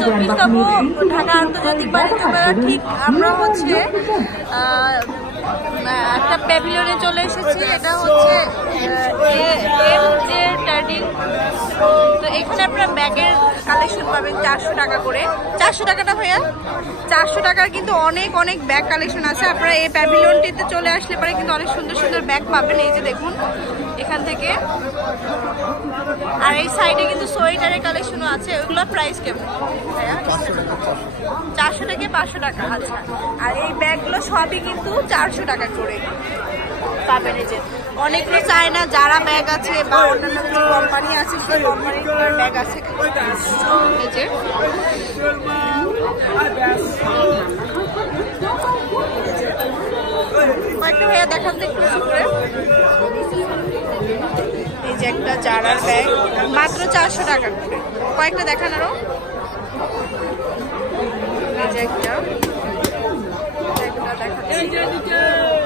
চব্বিশতম ঢাকা আন্তর্জাতিক বাণিজ্য মেলা ঠিক আমরা হচ্ছে আহ, একটা প্যাভিলিয়নে চলে এসেছি। এটা হচ্ছে ব্যাগের কালেকশন পাবেন চারশো টাকা করে। চারশো টাকাটা ভাইয়া? চারশো টাকার কিন্তু অনেক অনেক ব্যাগ কালেকশন আছে। আপনারা এই প্যাভিলিয়নটিতে চলে আসলে পরে কিন্তু অনেক সুন্দর সুন্দর ব্যাগ পাবেন। এই যে দেখুন এখান থেকে। আর এই সাইডে কিন্তু সোয়েটারের কালেকশনও আছে। ওইগুলো প্রাইস কেমন? চারশো থেকে পাঁচশো টাকা আচ্ছা। আর এই ব্যাগগুলো সবই কিন্তু চারশো টাকা করে। পাবেন এই যে অনেকগুলো চায়না যারা ব্যাগ আছে বা অন্যান্য কিছু কোম্পানি আছে সেই কোম্পানিগুলোর ব্যাগ আছে। এই যে কয়েকটা ভাইয়া দেখান তো একটু বেশি করে এই যে একটা জারার ব্যাগ মাত্র চারশো টাকা করে। কয়েকটা দেখান আরও। এই যে একটা। একটা দেখাচ্ছি।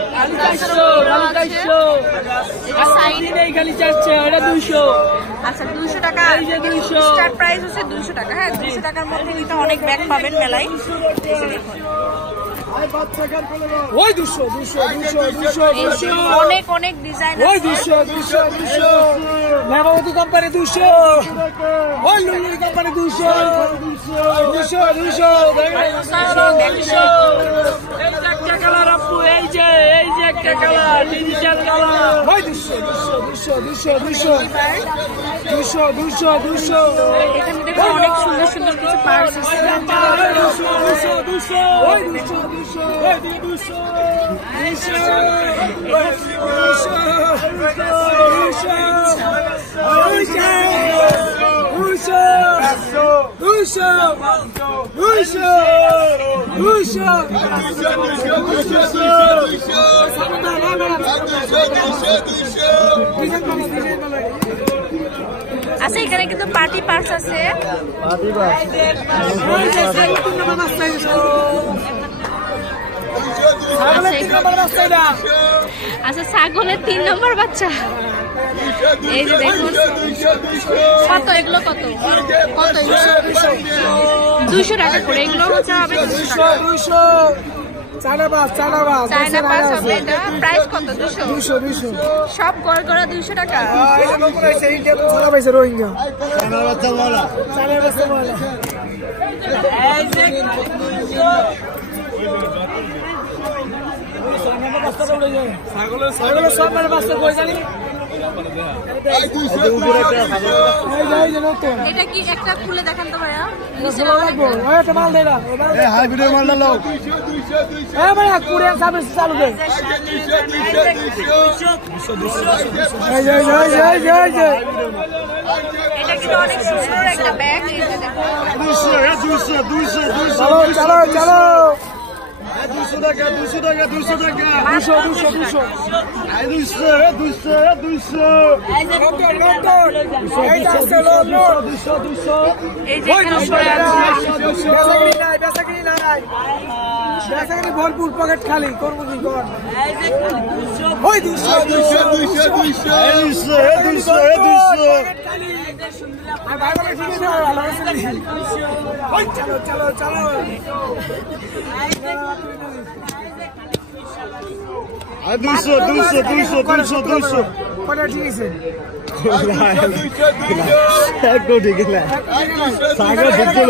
খালি চারশো খালি চারশো এটা দুইশো। আচ্ছা দুশো টাকা। যে 200 প্রাইস হচ্ছে দুশো টাকা হ্যাঁ দুশো টাকার মধ্যে কিন্তু অনেক ব্যাগ পাবেন মেলায়। দেখুন ওই দুশো দুশো দুশো দুশো অনেক অনেক ডিজাইন ওই দুশো দুশো দুশো লেবাবতী কোম্পানি দুশো ওই লুঙ্গি কোম্পানি দুশো দুশো দুশো দুশো এই কালার আপু এই যে aquela calado, tem deixado calado. Vai do show, do show, do show, do show, do show. Do show, do show, অনেক সুন্দর সুন্দর কিছু পার্স আছে দুশো দুইশো দুইশো দুইশো আচ্ছা এখানে কিন্তু পার্টি পার্স আছে। ছাগলের তিন নম্বর আচ্ছা ছাগলের তিন নম্বর বাচ্চা। এই যে দেখুন কত এগুলো কত? কত দুইশো টাকা করে এগুলো হচ্ছে সব টাকা। রোহিঙ্গা। এটা কি একটা খুলে দেখান তো ভাইয়া? এটা কিন্তু অনেক সুন্দর একটা দুইশো টাকা দুইশো টাকা দুইশো টাকা দুশো দুশো দুশো দুইশো দুইশো দুইশো এই যে আছে লন্ডন দুইশো বেচাকিনি নাই? বেচাকিনি ভরপুর পকেট খালি করব কি কর? ওই দুইশো দুইশো দুইশো দুইশো দুইশো দুইশো। দুইশো। চলো চলো চলো। দুইশো সাগর ঢুকছিল।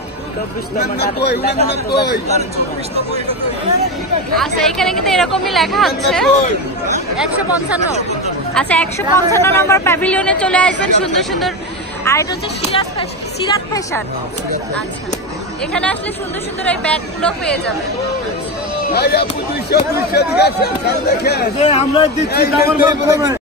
আচ্ছা এখানে কিন্তু এরকমই লেখা আছে। একশো পঞ্চান্ন। আচ্ছা একশো পঞ্চান্ন নম্বর প্যাভিলিয়নে চলে আসবেন। সুন্দর সুন্দর আর এটা হচ্ছে সিরাজ ফ্যাশন ফ্যাশন। আচ্ছা এখানে আসলে সুন্দর সুন্দর এই ব্যাগগুলো পেয়ে যাবেন। আমরা দিচ্ছি